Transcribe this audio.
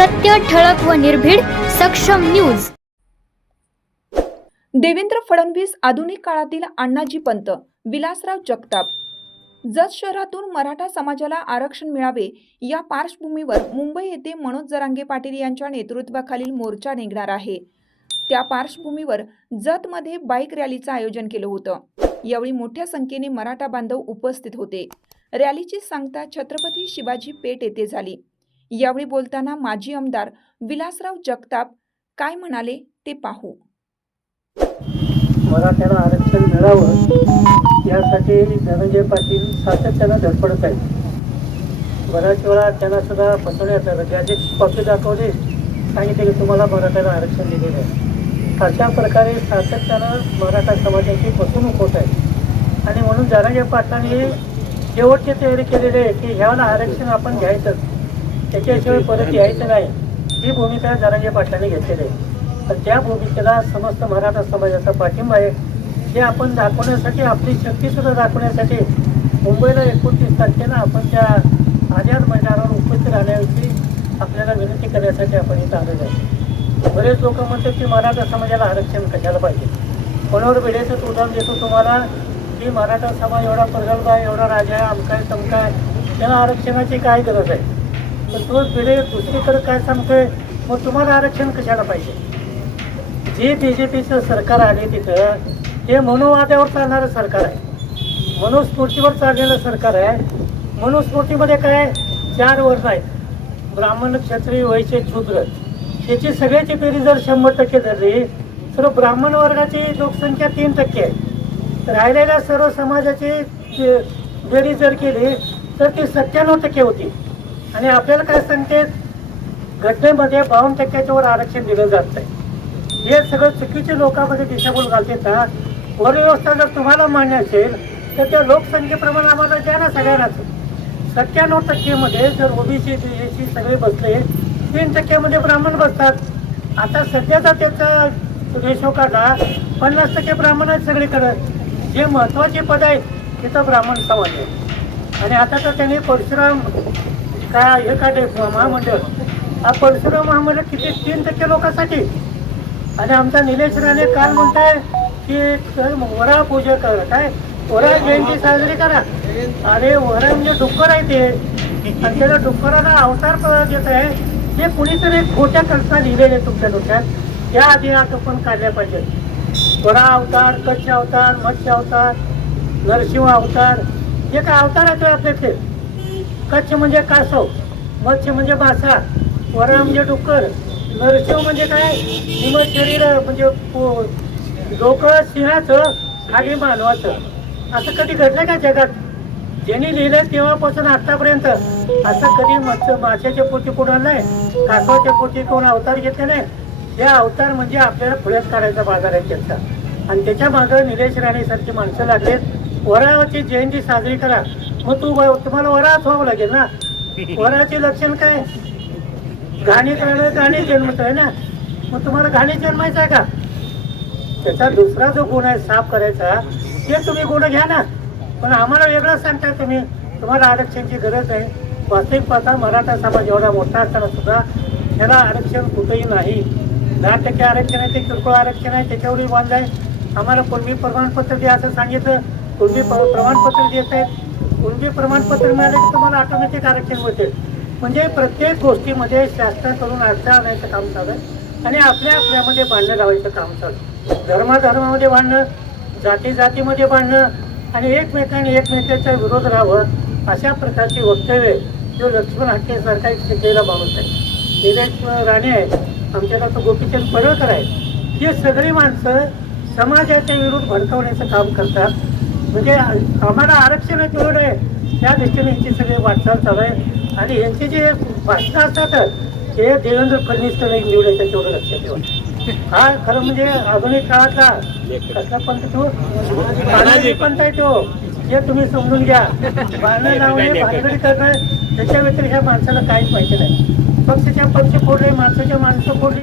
सत्य ठळक व निर्भीड सक्षम न्यूज. देवेंद्र फडणवीस आधुनिक काळातील अण्णाजी पंत विलासराव जगताप. जत शहरातून मराठा समाजाला आरक्षण मिळावे या पार्श्वभूमीवर मुंबई येथे मनोज जरांगे पाटील यांच्या नेतृत्वाखालील मोर्चा निघणार आहे. त्या पार्श्वभूमीवर जतमध्ये बाईक रॅलीचं आयोजन केलं होतं. यावेळी मोठ्या संख्येने मराठा बांधव उपस्थित होते. रॅलीची सांगता छत्रपती शिवाजी पेठ येथे झाली. यावेळी बोलताना माजी आमदार विलासराव जगताप काय म्हणाले ते पाहू. मराठ्याला आरक्षण मिळावं यासाठी धनंजय पाटील सातत्यानं धडपडत आहेत. बऱ्याच वेळा त्यांना सुद्धा फसवण्यात आलं त्याची कॉपी दाखवले. सांगितले की तुम्हाला मराठ्याला आरक्षण दिलेलं आहे. अशा प्रकारे सातत्यानं मराठा समाजाची फसवणूक होत आहे. आणि म्हणून धनंजय पाटलांनी शेवटची तयारी केलेली आहे की ह्याला आरक्षण आपण घ्यायचंच. त्याच्याशिवाय परत यायचं नाही. ही भूमिका जरांगे पाटलांनी घेतलेली आहे. पण त्या भूमिकेला समस्त मराठा समाजाचा पाठिंबा आहे. हे आपण दाखवण्यासाठी आपली शक्तीसुद्धा दाखवण्यासाठी मुंबईला एकोणतीस तारखेला आपण त्या आझाद मैदानावर उपस्थित राहण्याविषयी आपल्याला विनंती करण्यासाठी आपण इथं आलेलो आहे. बरेच लोक म्हणतात की मराठा समाजाला आरक्षण कशाला पाहिजे? कोणावर वेळेचंच उदाहरण देतो तुम्हाला? की मराठा समाज एवढा प्रगल्भ आहे एवढा राजा आहे अमका आहे त्याला आरक्षणाची काय गरज आहे? तर तो भिडे दुसरीकडे काय सांगतोय? मग तुम्हाला आरक्षण कशाला पाहिजे? जे बी जे पीचं सरकार आले तिथं ते मनोवाद्यावर चालणारं सरकार आहे. मनुस्फूर्तीवर चाललेलं सरकार आहे. मनुस्फूर्तीमध्ये काय? चार वर्ष आहेत. ब्राह्मण क्षत्रिय वैश्य शूद्र त्याची सगळ्याची बेरीज जर शंभर टक्के धरली तर ब्राह्मण वर्गाची लोकसंख्या तीन टक्के आहे. राहिलेल्या सर्व समाजाची जे बेरीज जर केली तर ती सत्त्याण्णव टक्के होती. आणि आपल्याला काय सांगते घटनेमध्ये बावन्न टक्क्याच्या वर आरक्षण दिलं जात आहे हे सगळं चुकीचे लोकांमध्ये दिशाभूल घालते ना. व्यवस्था जर तुम्हाला मान्य असेल तर त्या लोकसंख्येप्रमाणे आम्हाला द्या ना सगळ्यांनाच. सत्त्याण्णव टक्केमध्ये जर ओबीसी सी सगळे बसले तीन टक्क्यामध्ये ब्राह्मण बसतात. आता सध्याचा त्याचा रेशो काढला पन्नास टक्के ब्राह्मण आहेत सगळीकडं. जे महत्त्वाचे पद आहेत तिथं ब्राह्मण समाज आहे आणि आता तर त्यांनी परशुराम काय एखादे महामंडळ हा परशुराम महामंडळ किती तीन टक्के लोकांसाठी? आणि आमचा निलेश राणे काल म्हणताय की वरा पूजा करा. काय? वरा जयंती साजरी करा. अरे वरा म्हणजे डुक्कर आहे ते. आणि त्याला डुक्कराला अवतार देत आहे. ते कुणीतरी एक खोट्या कल्पना लिहिलेल्या तुमच्या डोक्यात. त्या आधी आपण काढल्या पाहिजेत. वरा अवतार कच्छ अवतार मत्स्य अवतार नरसिंह अवतार हे काय अवतार आहेत आपल्यातले कच्छ म्हणजे कासव मत्स्य म्हणजे मासा वरा म्हणजे डुक्कर नरसिंह म्हणजे काय? निम शरीर म्हणजे डोकं सिंहाचं खाली मानवाचं. असं कधी घडलं का जगात? ज्यांनी लिहिलं तेव्हापासून आतापर्यंत असं कधी मत्स्य माशाच्या पोटी कोणाला नाही कासवाच्या पोटी कोण अवतार घेतले नाही? हे अवतार म्हणजे आपल्याला पुढ्यात काढायचा बाजार आहे त्यांचा. आणि त्याच्या मागं निलेश राणेसारखी माणसं लागलेत. वराची जयंती साजरी करा. मग तू तुम्हाला वराच व्हावं लागेल ना? वराचे लक्षण काय? घाणी करणं घाणी जन्मत आहे ना? मग तुम्हाला घाणी जन्मायचं आहे का? त्याचा दुसरा जो गुण आहे साफ करायचा ते तुम्ही गुण घ्या ना. पण आम्हाला वेगळं सांगताय तुम्ही. तुम्हाला आरक्षणची गरज आहे. वास्तविक पाहता मराठा समाज एवढा मोठा असताना सुद्धा त्याला आरक्षण कुठेही नाही. दहा टक्के आरक्षण आहे ते किरकोळ आरक्षण आहे त्याच्यावरही बंद आहे. आम्हाला पूर्वी प्रमाणपत्र द्या असं सांगितलं. पूर्वी प्रमाणपत्र देत आहेत. कुणबी प्रमाणपत्र मिळालं की तुम्हाला ऑटोमॅटिक आरक्षण मिळते म्हणजे प्रत्येक गोष्टीमध्ये शासनाकडून अडथळा आणायचं काम चालू आहे आणि आपल्या आपल्यामध्ये भांडणं लावायचं काम चालू आहे. धर्माधर्मामध्ये भांडणं जाती जातीमध्ये भांडणं आणि एकमेकांनी एकमेकांचा विरोध राहावं अशा प्रकारची वक्तव्य जो लक्ष्मण हाकेसारखा एक शिकलेला माणूस आहे. निलेश राणे आहेत. आमच्याला तो गोपीचंद पडळकर आहे हे सगळी माणसं समाजाच्या विरुद्ध भडकवण्याचं काम करतात. म्हणजे आम्हाला आरक्षणाची ओढ आहे. त्या दृष्टीने यांची सगळी वाटचाल चालू आहे. आणि यांचे जे भाषणं असतात ते देवेंद्र फडणवीस निवडायचं तेवढं लक्षात ठेवा. हा खरं म्हणजे आधुनिक काळातला कसला पंत तो? बाणाजी पंत आहे तो. हे तुम्ही समजून घ्या. बाणं लावणे भानगडी करणं त्याच्या व्यतिरिक्त ह्या माणसाला काहीच माहिती नाही. पक्षाच्या पक्ष फोडले माणसाच्या माणसं फोडली.